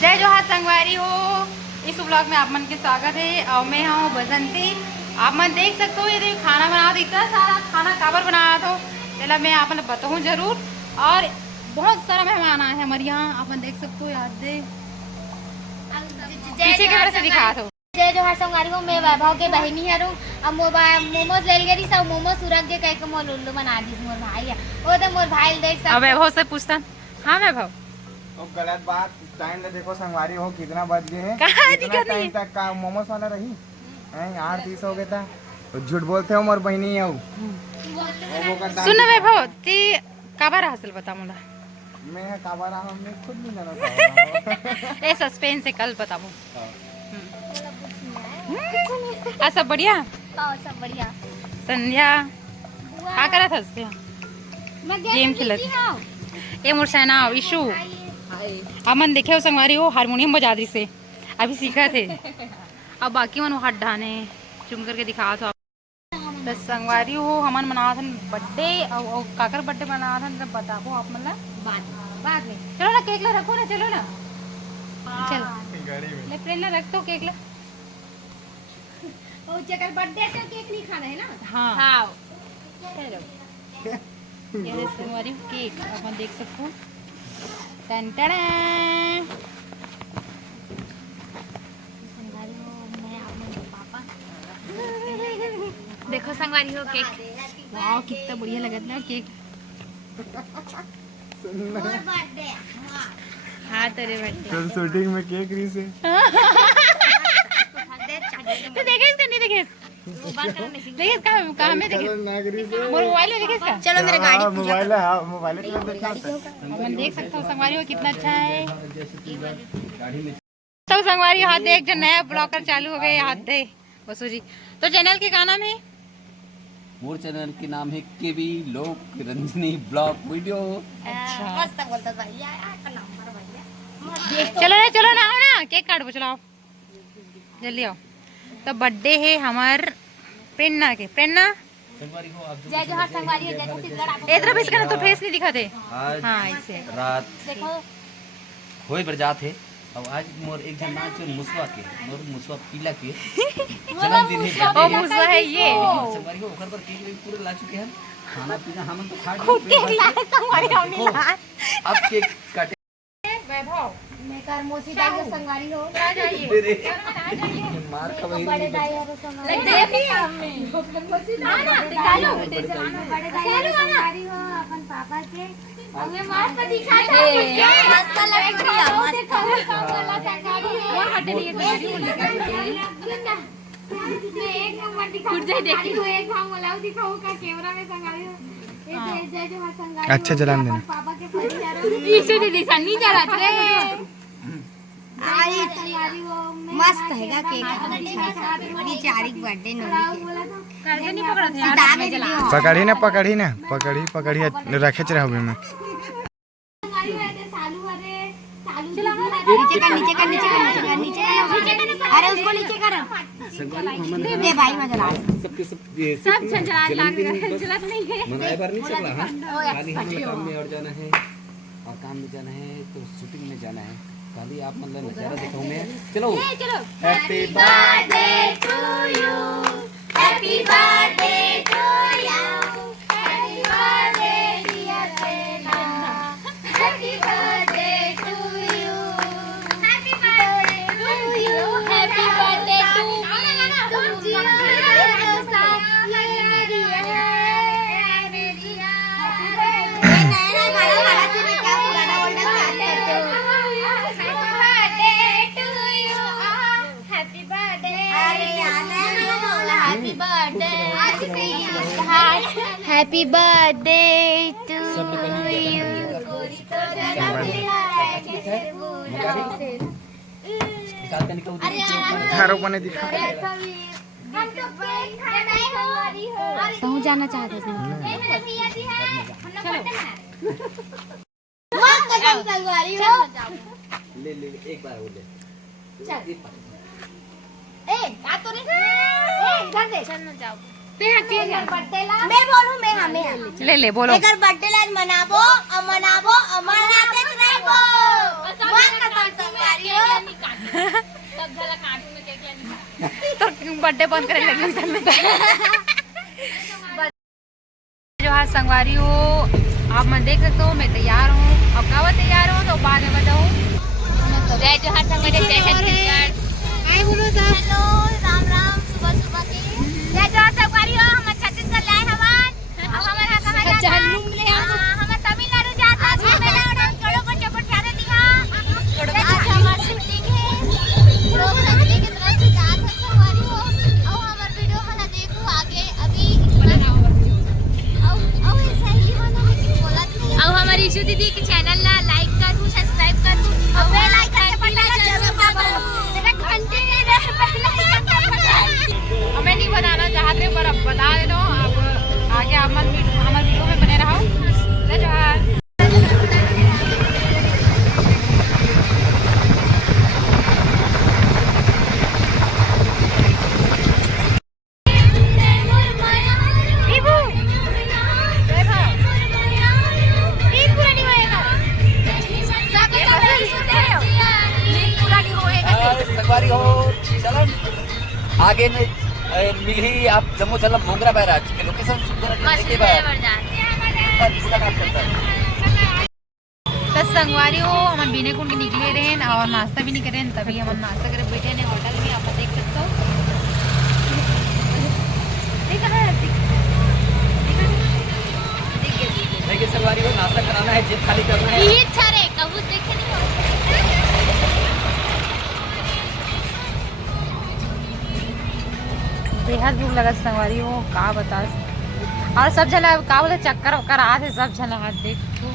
जय जोहार संगवारी हो। इस ब्लॉग में आप मन के स्वागत है और मैं हूँ बसंती। आप मन देख सकते हो ये खाना बना तो इतना सारा खाना काबर बनाया था चला मैं आप बताऊँ जरूर। और बहुत सारा मेहमान आए हैं हमारे यहाँ, आप मन देख सकते हो। याद दे पीछे के वजह से दिखा था। जय जोहार संगवारी हो। मैं वैभव के बहनी है अब मोमोज ले गई सब मोमोज सूरज के कह के मोर उल्लू बना दी मोर भाई है वो तो मोर भाई देख सब। वैभव से पूछता। हाँ वैभव तो गलत बात टाइम ले देखो संगवारी हो कितना बज गए हैं। कितना टाइम तक का मोमोस वाला रही 8:30 हो गया था तो झूठ बोलते हो मोर बहनी है। सुन वैभव ती काबर हासिल बता मुला मैं काबर हमने खुद नहीं जाना ए सस्पेंस से कल बताऊं। सब बढ़िया सब बढ़िया। संध्या क्या करा था उससे गेम खेलत ए मुरसैना इशू अमन देखे हो संगवारी हो हारमोनियम बजा दी से अभी सीखा थे। अब बाकी मन हाथ ढाने चुम करके दिखा था तो संगवारी हो हमन मना था बर्थडे और काकर बर्थडे मना था तब बताओ आप मतलब बाद में। चलो ना केक ला रखो ना चलो ना चल ले प्रेरणा रख तो केक ला। और जगह बर्थडे से केक नहीं खाना है ना। हाँ हाँ चलो ये संगवारी केक अपन देख सकते हो। टन टन देखो संगवारी हो केक। वाह कितना बढ़िया लगा था केक। हाँ तेरे बर्थडे शूटिंग में केक रही से तो देखे इसका नहीं देखे देखे कहाँ में देखे मोबाइल में देखे इसका। चलो मेरे गाड़ी मोबाइल है मोबाइल अपन देख सकते हो संगवारी हो कितना अच्छा है। तो संगवारी हाथ दे एक जो नया ब्लॉगर चालू हो गए हाथ दे बसु जी। तो चैनल के क्या नाम है? मोर चैनल के नाम है केवी लोक रंजनी ब्लॉग वीडियो। अच्छा मस्त बोलता भैया का नंबर भैया। चलो ना आओ ना केक काटो चलो आओ जल्दी आओ। तो बर्थडे है हमार प्रेरणा के। प्रेरणा जय जोहार संगवारी हो। देखो कितना इधर भी इसका तो फेस नहीं दिखा थे। आज हाँ ऐसे रात देखो होए बरजात है और आज मोर एक जन नाच मुसवा के मोर मुसवा पीला के जन्मदिन है ओ मुझे है ये संगवारी हो ओकर पर केक पूरे ला चुके हैं। खाना पीना हम तो खा खुद केक लाए संगवारी हमने लाए। अब केक काटे वैभव मैं कर मोसी दाई हो संगवारी हो। आ जाइए तेरे मार खा वही बड़े दाई हो संगवारी हो। देखिए हमने मोसी दाई ना दिखालो बड़े दाई हो संगवारी हो अपन पापा के हमें मस्त दिखा था मस्त लग रही है मस्त कम वाला संगवारी हो। वो हट रही है मैं एक नंबर दिखाऊं देखी तो एक हम वाला दिखाऊं का कैमरा में संगवारी हो। जय जोहार संगवारी अच्छा जलान देना पापा के फरी जा रहे पीछे दीदी सन्नी चला रे आई संगवारी हो। मस्त हैगा केक बेचारी बर्थडे नोनी कैसे नहीं पकड़ा था यार में जला पकड़ी ना पकड़ी रखे रहो में अरे उसको नीचे कर दे भाई मैं जला सबके सब चला चला नहीं है मनाए बार नहीं चला। हाँ खाली हम काम में और जाना है और काम में जाना है तो शूटिंग में जाना है। खाली आप मतलब नजारा दिखाऊं मैं। चलो happy birthday to you happy birthday to you happy birthday dear Prerna happy birthday to you happy birthday to you happy birthday to happy birthday to you. थारो बने दिखा पहुँच जाना चाहते थे ले एक बार बोले मैं बोलूं मैं हमें ले बोलो एकर बर्थडे लाज मनाबो अमर हाथे रहबो मन कसम संगवारी हो तो बर्थडे बंद करने लगी जो है संगवारी हो, आप मैं देख सकते हो मैं तैयार हूँ। अब कब तैयार हो तो बाद में बताऊँ। जय जोहार संगवारी, जय छत्तीसगढ़। हाय बोलो सर। हेलो राम राम सुबह सुबह के। जय जोहार संगवारी हो, हम छत्तीसगढ़ लाए हवन। अब हमारा कहां जाता है? हम तमिलनाडु जाता है। मेरा और कड़ो को चपट खाने दिया। आज हमारी शूटिंग है। लोग नजदीक की तरफ से जात है संगवारी हो। और हमार वीडियो बना देखो आगे अभी और ऐसा ही होना है कि बोलत नहीं। अब हमारी इशू दीदी की चैनल ला लाइक करू, सब्सक्राइब करू और बेल आइकन के बटन जरूर दबाओ। तेरा घंटे नहीं रह बेल आइकन के बटन। हमें नहीं बताना चाहते पर अब बता दे दो। अब आगे हमारे वीडियो में बने रहो। जय जोहार। संगवारी हो चलो आगे में मिली आप जम्मू चलम मोगरा बैराज के लोकेशन सुंदर के बाद मुलाकात करता है। तो संगवारी हो हम बीने कुंड निकले रहे और नाश्ता भी नहीं करे, तभी हम नाश्ता करे बैठे ने होटल में। आप देख सकते हो देखिए संगवारी हो नाश्ता कराना है, जेब खाली करना है। ये अच्छा रे कबूतर देखे नहीं हो। बेहद भूख लगा संगवारी हो, का बता। और सब जना का बोले चक्कर वक्कर आ थे सब जना। हाथ देखो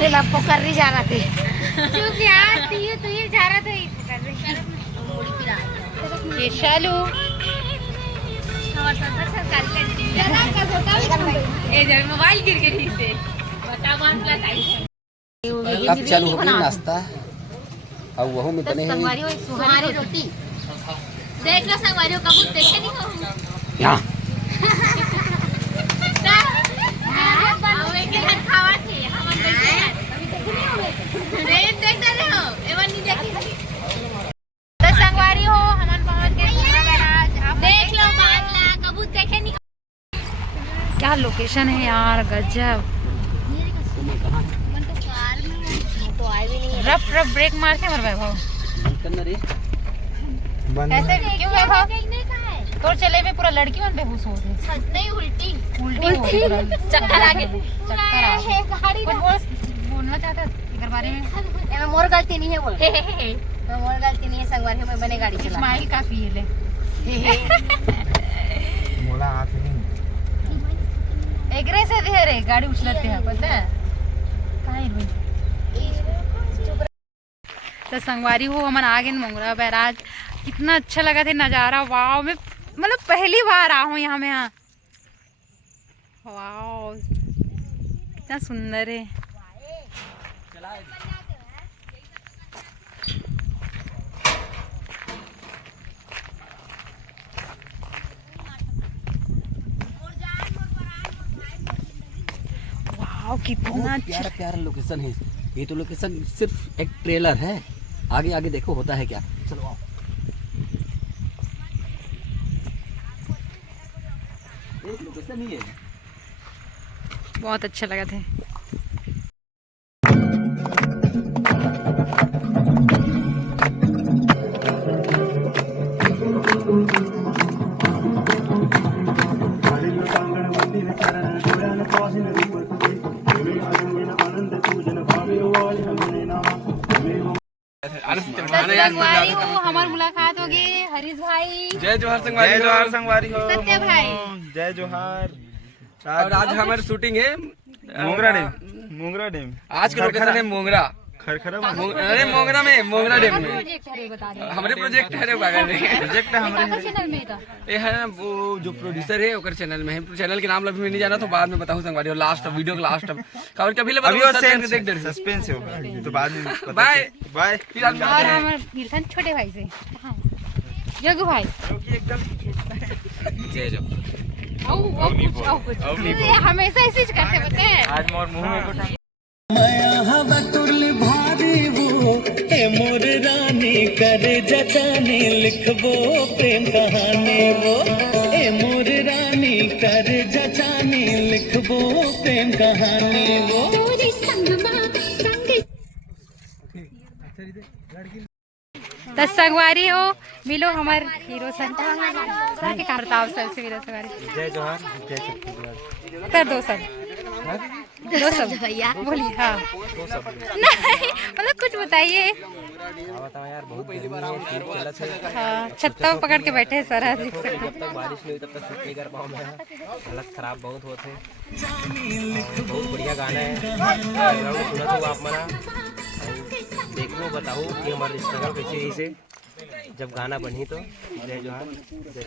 तेरा पकड़ रही जा रहा थे। चुप यार, तू ये जा रहा था, ये पकड़ रही। ये शालू हमारे संसद सरकार का ए मोबाइल गिर गई से बता 1+ आईफोन। अब चालू हो गया नाश्ता और वह में बने हैं संगवारी हो सुहारी रोटी। देख लो संगवारी हो कबूतर देखे नहीं हो। यहाँ संगवारी हो हम पहुंच गए मोगरा बैराज। देख लो बादला कबूतर देखे नहीं। क्या लोकेशन है यार, गजब। मन तो कार में तो आए भी नहीं। रफ ब्रेक मार के मर वैभव। ऐसे क्यों वैभव? तो चले में पूरा लड़की मन बेहोश हो गए। नहीं उल्टी हो पूरा। चक्कर आ गए। चक्कर आ गए। कुछ बोलना चाहते इधर बारे में? एमे मोर गलती नहीं है बोल। तो मोर गलती नहीं है संगवारी में बने गाड़ी चला। स्माइल काफी है ले। मोला हाथ नहीं एकरे से दे रे गाड़ी उछलते हैं पता है काहे में। तो संगवारी हो हम आ गए मोगरा बैराज। कितना अच्छा लगा था नज़ारा, वाव। मैं मतलब पहली बार आ हूँ यहाँ में। यहाँ वाव कितना सुंदर है। वाव कितना प्यारा प्यारा लोकेशन है। ये तो लोकेशन सिर्फ एक ट्रेलर है, आगे आगे देखो होता है क्या। चलो आओ। एक लोकेशन ही है। बहुत अच्छा लगा था। संगवारी हो हमारी मुलाकात होगी। हरीश भाई जय जोहार संगवारी। जय जोहार संगवारी हो। सत्य भाई जय जोहार। और आज हमारी शूटिंग है मोगरा डैम। आज का लोकेशन है मोगरा। खरखरा अरे मोगरा में, मोगरा डैम में प्रोजेक्ट है बता रहे हमारे प्रोजेक्ट है। प्रोजेक्ट हमारे चैनल में था। ये है ना वो जो प्रोड्यूसर है ओकर चैनल में है। चैनल के नाम अभी मैं नहीं जाना तो बाद में बताऊं संगवारी हो। लास्ट वीडियो के लास्ट खबर कभी अभी वो सस्पेंस होगा तो बाद में बाय बाय। फिर आज और हमारे इरफान छोटे भाई से जगू भाई जय जो हमेशा ऐसे करते होते हैं। आज मोर मुंह में कुछ भारी वो ए मोर कर जचाने लिखबो प्रेम कहानी वो ए मोर रानी कर जचाने लिखबो प्रेम कहानी वो तो संगवारी हो मिलो हमार हीरो सन के करताव सबसे मिलो संगवारी जय जोहार जय छत्तीसगढ़ कर दो सब दो सब भैया बोलिए हाँ नहीं मतलब कुछ बताइए बताओ यार बहुत गर्मी है तीन चला है हाँ छत्ता पकड़ के बैठे हैं सर देख सकते जब तक बारिश नहीं हुई तब तक शूट नहीं कर पाऊँ मैं हालत खराब बहुत होते बहुत बढ़िया गाना है सुना तो आप मना देखो बताओ कि हमारे स्ट्रगल कैसे है इसे जब गाना बनी तो जय जोहार जय